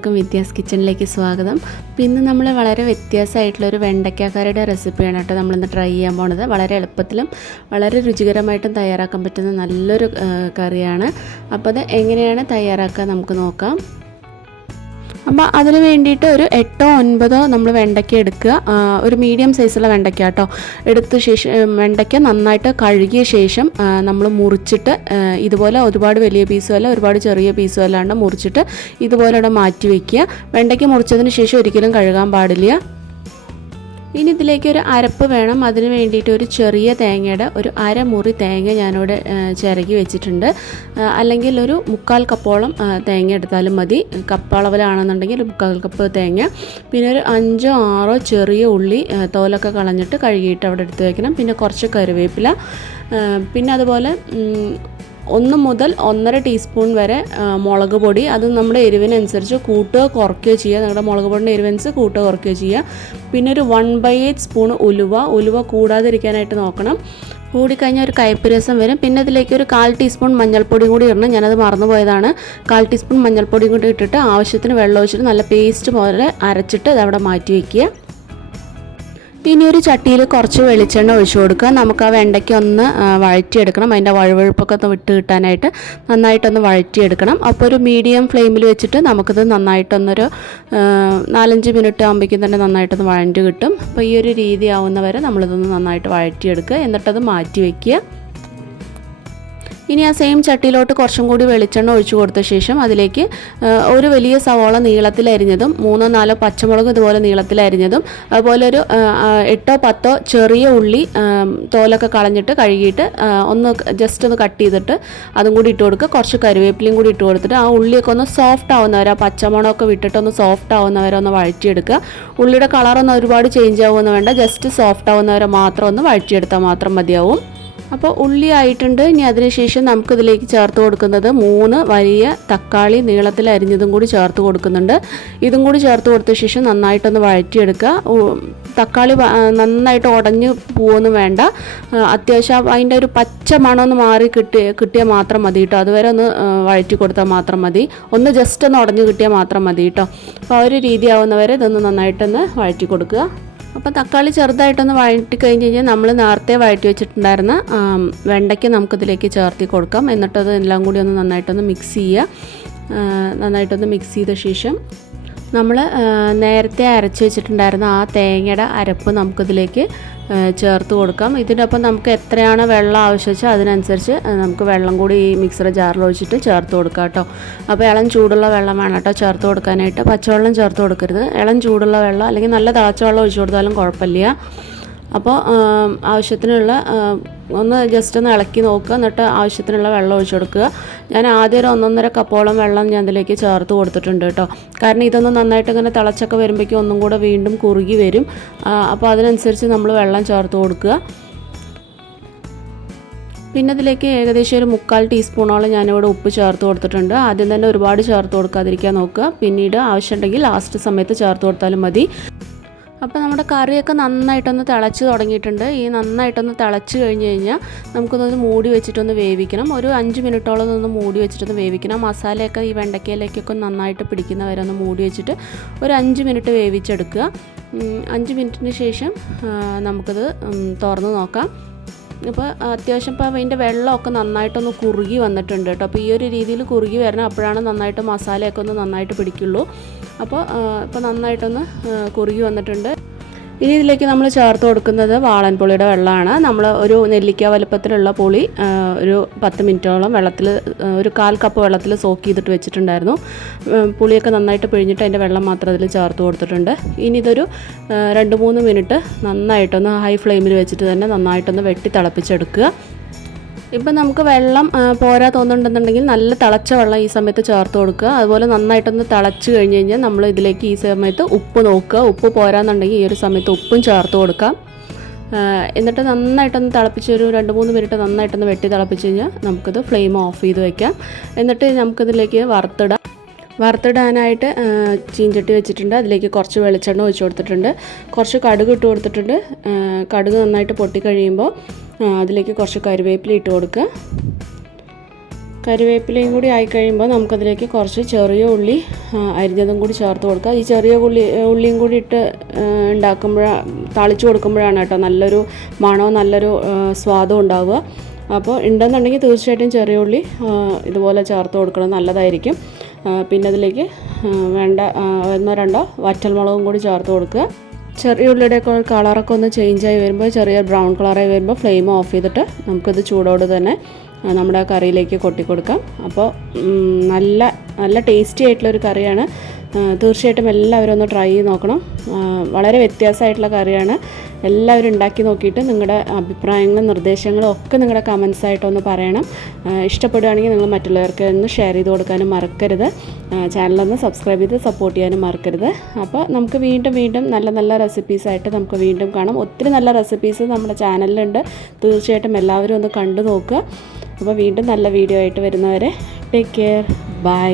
എല്ലാവർക്കും വിദ്യാസ് കിച്ചണിലേക്ക് സ്വാഗതം. ഇന്ന് നമ്മൾ വളരെ വ്യത്യാസമായിട്ടുള്ളൊരു വെണ്ടയ്ക്കാക്കറിയുടെ റെസിപ്പിയാണ് കേട്ടോ നമ്മളിന്ന് ട്രൈ ചെയ്യാൻ പോണത്. വളരെ എളുപ്പത്തിലും വളരെ രുചികരമായിട്ടും തയ്യാറാക്കാൻ പറ്റുന്ന നല്ലൊരു കറിയാണ്. അപ്പോൾ അത് എങ്ങനെയാണ് തയ്യാറാക്കുക നമുക്ക് നോക്കാം. അപ്പോൾ അതിന് വേണ്ടിയിട്ട് ഒരു 8-9 നമ്മൾ വെണ്ടയ്ക്ക എടുക്കുക. ഒരു മീഡിയം സൈസുള്ള വെണ്ടയ്ക്ക കേട്ടോ. എടുത്ത ശേഷം വെണ്ടയ്ക്ക നന്നായിട്ട് കഴുകിയ ശേഷം നമ്മൾ മുറിച്ചിട്ട് ഇതുപോലെ ഒരുപാട് വലിയ പീസും അല്ല ഒരുപാട് ചെറിയ പീസും അല്ലാണ്ട് മുറിച്ചിട്ട് ഇതുപോലെ മാറ്റി വയ്ക്കുക. വെണ്ടയ്ക്ക മുറിച്ചതിന് ശേഷം ഒരിക്കലും കഴുകാൻ പാടില്ല. ഇനി ഇതിലേക്ക് ഒരു അരപ്പ് വേണം. അതിന് വേണ്ടിയിട്ട് ഒരു ചെറിയ തേങ്ങയുടെ ഒരു അരമുറി തേങ്ങ ഞാനിവിടെ ചിരകി വെച്ചിട്ടുണ്ട്. അല്ലെങ്കിൽ ഒരു 1/4 കപ്പോളം തേങ്ങ എടുത്താലും മതി. കപ്പ് അളവിലാണെന്നുണ്ടെങ്കിൽ 1/4 കപ്പ് തേങ്ങ. പിന്നെ ഒരു 5-6 ചെറിയ ഉള്ളി തോലൊക്കെ കളഞ്ഞിട്ട് കഴുകിയിട്ട് അവിടെ എടുത്ത് വയ്ക്കണം. പിന്നെ കുറച്ച് കറിവേപ്പില, പിന്നെ അതുപോലെ 1 മുതൽ 1.5 ടീസ്പൂൺ വരെ മുളക് പൊടി. അത് നമ്മുടെ എരിവിനനുസരിച്ച് കൂട്ടുകയോ കുറയ്ക്കുകയോ ചെയ്യുക. നിങ്ങളുടെ മുളക് പൊടിൻ്റെ എരിവനുസരിച്ച് കൂട്ടുകയോ കുറയ്ക്കുകയോ ചെയ്യുക. പിന്നെ ഒരു 1/8 സ്പൂൺ ഉലുവ കൂടാതിരിക്കാനായിട്ട് നോക്കണം. കൂടിക്കഴിഞ്ഞാൽ ഒരു കയ്പ്പ് രസം വരും. പിന്നെ ഇതിലേക്ക് ഒരു 1/4 ടീസ്പൂൺ മഞ്ഞൾപ്പൊടി കൂടി ഇടണം. ഞാനത് മറന്നുപോയതാണ്. 1/4 ടീസ്പൂൺ മഞ്ഞൾപ്പൊടി കൂടി ഇട്ടിട്ട് ആവശ്യത്തിന് വെള്ളം ഒഴിച്ചിട്ട് നല്ല പേസ്റ്റ് പോലെ അരച്ചിട്ട് അതവിടെ മാറ്റി വയ്ക്കുക. ഇനി ഒരു ചട്ടിയിൽ കുറച്ച് വെളിച്ചെണ്ണ ഒഴിച്ചു കൊടുക്കുക. നമുക്ക് ആ വെണ്ടയ്ക്ക് ഒന്ന് വഴറ്റിയെടുക്കണം. അതിൻ്റെ വഴുവഴുപ്പൊക്കെ ഒന്ന് വിട്ട് കിട്ടാനായിട്ട് നന്നായിട്ടൊന്ന് വഴറ്റിയെടുക്കണം. അപ്പോൾ ഒരു മീഡിയം ഫ്ലെയിമിൽ വെച്ചിട്ട് നമുക്കിത് നന്നായിട്ടൊന്നൊരു 4-5 മിനിറ്റ് ആകുമ്പോഴേക്കും തന്നെ നന്നായിട്ടൊന്ന് വഴണ്ട് കിട്ടും. അപ്പോൾ ഈ ഒരു രീതി ആവുന്നവരെ നമ്മളിതൊന്ന് നന്നായിട്ട് വഴറ്റിയെടുക്കുക. എന്നിട്ടത് മാറ്റി വയ്ക്കുക. ഇനി ആ സെയിം ചട്ടിയിലോട്ട് കുറച്ചും കൂടി വെളിച്ചെണ്ണ ഒഴിച്ചു കൊടുത്ത ശേഷം അതിലേക്ക് ഒരു വലിയ സവോള നീളത്തിലരിഞ്ഞതും 3-4 പച്ചമുളക് ഇതുപോലെ നീളത്തിലരിഞ്ഞതും അതുപോലെ ഒരു 8-10 ചെറിയ ഉള്ളി തോലൊക്കെ കളഞ്ഞിട്ട് കഴുകിയിട്ട് ഒന്ന് ജസ്റ്റ് ഒന്ന് കട്ട് ചെയ്തിട്ട് അതും കൂടി ഇട്ട് കൊടുക്കുക. കുറച്ച് കറിവേപ്പിലയും കൂടി ഇട്ട് കൊടുത്തിട്ട് ആ ഉള്ളിയൊക്കെ ഒന്ന് സോഫ്റ്റ് ആവുന്നവരെ, ആ പച്ചമുളകൊക്കെ വിട്ടിട്ടൊന്ന് സോഫ്റ്റ് ആവുന്നവരെ ഒന്ന് വഴറ്റിയെടുക്കുക. ഉള്ളിയുടെ കളറൊന്നും ഒരുപാട് ചേഞ്ച് ആവുമെന്ന് വേണ്ട, ജസ്റ്റ് സോഫ്റ്റ് ആവുന്നവരെ മാത്രം ഒന്ന് വഴറ്റിയെടുത്താൽ മാത്രം മതിയാവും. അപ്പോൾ ഉള്ളി ആയിട്ടുണ്ട്. ഇനി അതിനുശേഷം നമുക്കിതിലേക്ക് ചേർത്ത് കൊടുക്കുന്നത് 3 വലിയ തക്കാളി നീളത്തിൽ അരിഞ്ഞതും കൂടി ചേർത്ത് കൊടുക്കുന്നുണ്ട്. ഇതും കൂടി ചേർത്ത് കൊടുത്ത ശേഷം നന്നായിട്ടൊന്ന് വഴറ്റിയെടുക്കുക. തക്കാളി നന്നായിട്ട് ഉടഞ്ഞ് പോവൊന്നും വേണ്ട. അത്യാവശ്യം അതിൻ്റെ ഒരു പച്ച മണമൊന്ന് മാറി കിട്ടിയാൽ മാത്രം മതി കേട്ടോ. അതുവരെ ഒന്ന് വഴറ്റി കൊടുത്താൽ മാത്രം മതി. ഒന്ന് ജസ്റ്റ് ഒന്ന് ഉടഞ്ഞ് കിട്ടിയാൽ മാത്രം മതി കേട്ടോ. അപ്പോൾ ആ ഒരു രീതിയാവുന്നവരെ ഇതൊന്ന് നന്നായിട്ടൊന്ന് വഴറ്റി കൊടുക്കുക. അപ്പോൾ തക്കാളി ചെറുതായിട്ടൊന്ന് വഴറ്റി കഴിഞ്ഞ് കഴിഞ്ഞാൽ നമ്മൾ നേരത്തെ വഴറ്റി വെച്ചിട്ടുണ്ടായിരുന്ന വെണ്ടയ്ക്ക് നമുക്കിതിലേക്ക് ചേർത്തി കൊടുക്കാം. എന്നിട്ടത് എല്ലാം കൂടി ഒന്ന് നന്നായിട്ടൊന്ന് മിക്സ് ചെയ്യുക. നന്നായിട്ടൊന്ന് മിക്സ് ചെയ്ത ശേഷം നമ്മൾ നേരത്തെ അരച്ച് വെച്ചിട്ടുണ്ടായിരുന്ന ആ തേങ്ങയുടെ അരപ്പ് നമുക്കിതിലേക്ക് ചേർത്ത് കൊടുക്കാം. ഇതിനൊപ്പം നമുക്ക് എത്രയാണ് വെള്ളം ആവശ്യം വെച്ചാൽ അതിനനുസരിച്ച് നമുക്ക് വെള്ളം കൂടി ഈ മിക്സർ ജാറിൽ ഒഴിച്ചിട്ട് ചേർത്ത് കൊടുക്കാം കേട്ടോ. അപ്പോൾ ഇളം ചൂടുള്ള വെള്ളം വേണം കേട്ടോ ചേർത്ത് കൊടുക്കാനായിട്ട്. പച്ചവെള്ളം ചേർത്ത് കൊടുക്കരുത്. ഇളം ചൂടുള്ള വെള്ളം അല്ലെങ്കിൽ നല്ല തിളച്ച വെള്ളം ഒഴിച്ചു കൊടുത്താലും കുഴപ്പമില്ല. അപ്പോൾ ആവശ്യത്തിനുള്ള ഒന്ന് ജസ്റ്റ് ഒന്ന് ഇളക്കി നോക്കുക. എന്നിട്ട് ആവശ്യത്തിനുള്ള വെള്ളം ഒഴിച്ചു കൊടുക്കുക. ഞാൻ ആദ്യം ഒരു 1-1.5 കപ്പോളം വെള്ളം ഞാൻ ഇതിലേക്ക് ചേർത്ത് കൊടുത്തിട്ടുണ്ട് കേട്ടോ. കാരണം ഇതൊന്ന് നന്നായിട്ട് ഇങ്ങനെ തിളച്ചൊക്കെ വരുമ്പോഴേക്കും ഒന്നും കൂടെ വീണ്ടും കുറുകി വരും. അപ്പോൾ അതിനനുസരിച്ച് നമ്മൾ വെള്ളം ചേർത്ത് കൊടുക്കുക. പിന്നെ ഇതിലേക്ക് ഏകദേശം ഒരു 1/4 ടീസ്പൂണോളം ഞാനിവിടെ ഉപ്പ് ചേർത്ത് കൊടുത്തിട്ടുണ്ട്. ആദ്യം തന്നെ ഒരുപാട് ചേർത്ത് കൊടുക്കാതിരിക്കാൻ നോക്കുക. പിന്നീട് ആവശ്യമുണ്ടെങ്കിൽ ലാസ്റ്റ് സമയത്ത് ചേർത്ത് കൊടുത്താലും മതി. അപ്പോൾ നമ്മുടെ കറിയൊക്കെ നന്നായിട്ടൊന്ന് തിളച്ച് തുടങ്ങിയിട്ടുണ്ട്. ഈ നന്നായിട്ടൊന്ന് തിളച്ച് കഴിഞ്ഞ് കഴിഞ്ഞാൽ നമുക്കൊന്ന് മൂടി വെച്ചിട്ടൊന്ന് വേവിക്കണം. ഒരു 5 മിനിറ്റോളം ഒന്ന് മൂടി വെച്ചിട്ടൊന്ന് വേവിക്കണം. മസാലയൊക്കെ ഈ വെണ്ടയ്ക്കയിലേക്കൊക്കെ നന്നായിട്ട് പിടിക്കുന്നവരെ ഒന്ന് മൂടി വെച്ചിട്ട് ഒരു 5 മിനിറ്റ് വേവിച്ചെടുക്കുക. 5 മിനിറ്റിന് ശേഷം നമുക്കത് തുറന്ന് നോക്കാം. അപ്പോൾ അത്യാവശ്യം ഇപ്പോൾ അതിൻ്റെ വെള്ളമൊക്കെ നന്നായിട്ടൊന്ന് കുറുകി വന്നിട്ടുണ്ട് കേട്ടോ. അപ്പോൾ ഈ ഒരു രീതിയിൽ കുറുകി വരണം. അപ്പോഴാണ് നന്നായിട്ട് മസാലയൊക്കെ ഒന്ന് നന്നായിട്ട് പിടിക്കുള്ളൂ. അപ്പോൾ ഇപ്പോൾ നന്നായിട്ടൊന്ന് കുറുകി വന്നിട്ടുണ്ട്. ഇനി ഇതിലേക്ക് നമ്മൾ ചേർത്ത് കൊടുക്കുന്നത് വാളൻപുളിയുടെ വെള്ളമാണ്. നമ്മൾ ഒരു നെല്ലിക്ക വലുപ്പത്തിലുള്ള പുളി ഒരു 10 മിനിറ്റോളം വെള്ളത്തിൽ ഒരു 1/4 കപ്പ് വെള്ളത്തിൽ സോക്ക് ചെയ്തിട്ട് വെച്ചിട്ടുണ്ടായിരുന്നു. പുളിയൊക്കെ നന്നായിട്ട് പിഴിഞ്ഞിട്ട് അതിൻ്റെ വെള്ളം മാത്രം അതിൽ ചേർത്ത് കൊടുത്തിട്ടുണ്ട്. ഇനി ഇതൊരു 2-3 മിനിറ്റ് നന്നായിട്ടൊന്ന് ഹൈ ഫ്ലെയിമിൽ വെച്ചിട്ട് തന്നെ നന്നായിട്ടൊന്ന് വെട്ടി തിളപ്പിച്ചെടുക്കുക. ഇപ്പം നമുക്ക് വെള്ളം പോരാ തോന്നുന്നുണ്ടെന്നുണ്ടെങ്കിൽ നല്ല തിളച്ച വെള്ളം ഈ സമയത്ത് ചേർത്ത് കൊടുക്കുക. അതുപോലെ നന്നായിട്ടൊന്ന് തിളച്ച് കഴിഞ്ഞ് കഴിഞ്ഞാൽ നമ്മൾ ഇതിലേക്ക് ഈ സമയത്ത് ഉപ്പ് നോക്കുക. ഉപ്പ് പോരാന്നുണ്ടെങ്കിൽ ഈ ഒരു സമയത്ത് ഉപ്പും ചേർത്ത് കൊടുക്കാം. എന്നിട്ട് നന്നായിട്ടൊന്ന് തിളപ്പിച്ച് ഒരു 2-3 മിനിറ്റ് നന്നായിട്ടൊന്ന് വെട്ടി തിളപ്പിച്ച് കഴിഞ്ഞാൽ നമുക്കിത് ഫ്ലെയിം ഓഫ് ചെയ്ത് വയ്ക്കാം. എന്നിട്ട് നമുക്കിതിലേക്ക് വറുത്തിടാനായിട്ട് ചീഞ്ചട്ടി വെച്ചിട്ടുണ്ട്. അതിലേക്ക് കുറച്ച് വെളിച്ചെണ്ണ ഒഴിച്ച് കൊടുത്തിട്ടുണ്ട്. കുറച്ച് കടുക് ഇട്ട് കൊടുത്തിട്ടുണ്ട്. കടുക് നന്നായിട്ട് പൊട്ടിക്കഴിയുമ്പോൾ അതിലേക്ക് കുറച്ച് കറിവേപ്പില ഇട്ട് കൊടുക്കുക. കറിവേപ്പിലയും കൂടി ആയിക്കഴിയുമ്പോൾ നമുക്കതിലേക്ക് കുറച്ച് ചെറിയ ഉള്ളി അരിഞ്ഞതും കൂടി ചേർത്ത് കൊടുക്കുക. ഈ ചെറിയ ഉള്ളിയും കൂടി ഇട്ട് താളിച്ച് കൊടുക്കുമ്പോഴാണ് കേട്ടോ നല്ലൊരു മണവും നല്ലൊരു സ്വാദും ഉണ്ടാവുക. അപ്പോൾ ഉണ്ടെന്നുണ്ടെങ്കിൽ തീർച്ചയായിട്ടും ചെറിയ ഉള്ളി ഇതുപോലെ ചേർത്ത് കൊടുക്കണം, നല്ലതായിരിക്കും. പിന്നെ അതിലേക്ക് വേണ്ട 1-2 വറ്റൽമുളകും കൂടി ചേർത്ത് കൊടുക്കുക. ചെറിയ ഉള്ളിയുടെ കളറൊക്കെ ഒന്ന് ചേഞ്ചായി വരുമ്പോൾ, ചെറിയ ബ്രൗൺ കളറായി വരുമ്പോൾ ഫ്ലെയിം ഓഫ് ചെയ്തിട്ട് നമുക്കിത് ചൂടോട് തന്നെ നമ്മുടെ കറിയിലേക്ക് കൊട്ടി കൊടുക്കാം. അപ്പോൾ നല്ല ടേസ്റ്റി ആയിട്ടുള്ളൊരു കറിയാണ്. തീർച്ചയായിട്ടും എല്ലാവരും ഒന്ന് ട്രൈ ചെയ്ത് നോക്കണം. വളരെ വ്യത്യാസമായിട്ടുള്ള കറിയാണ്. എല്ലാവരും ഉണ്ടാക്കി നോക്കിയിട്ട് നിങ്ങളുടെ അഭിപ്രായങ്ങളും നിർദ്ദേശങ്ങളും ഒക്കെ നിങ്ങളുടെ കമൻസായിട്ടൊന്ന് പറയണം. ഇഷ്ടപ്പെടുകയാണെങ്കിൽ നിങ്ങൾ മറ്റുള്ളവർക്ക് ഒന്ന് ഷെയർ ചെയ്ത് കൊടുക്കാനും മറക്കരുത്. ചാനലൊന്ന് സബ്സ്ക്രൈബ് ചെയ്ത് സപ്പോർട്ട് ചെയ്യാനും മറക്കരുത്. അപ്പോൾ നമുക്ക് വീണ്ടും നല്ല റെസിപ്പീസായിട്ട് നമുക്ക് വീണ്ടും കാണാം. ഒത്തിരി നല്ല റെസിപ്പീസ് നമ്മുടെ ചാനലിലുണ്ട്. തീർച്ചയായിട്ടും എല്ലാവരും ഒന്ന് കണ്ടു നോക്കുക. അപ്പോൾ വീണ്ടും നല്ല വീഡിയോ ആയിട്ട് വരുന്നവരെ ടേക്ക് കെയർ. ബൈ.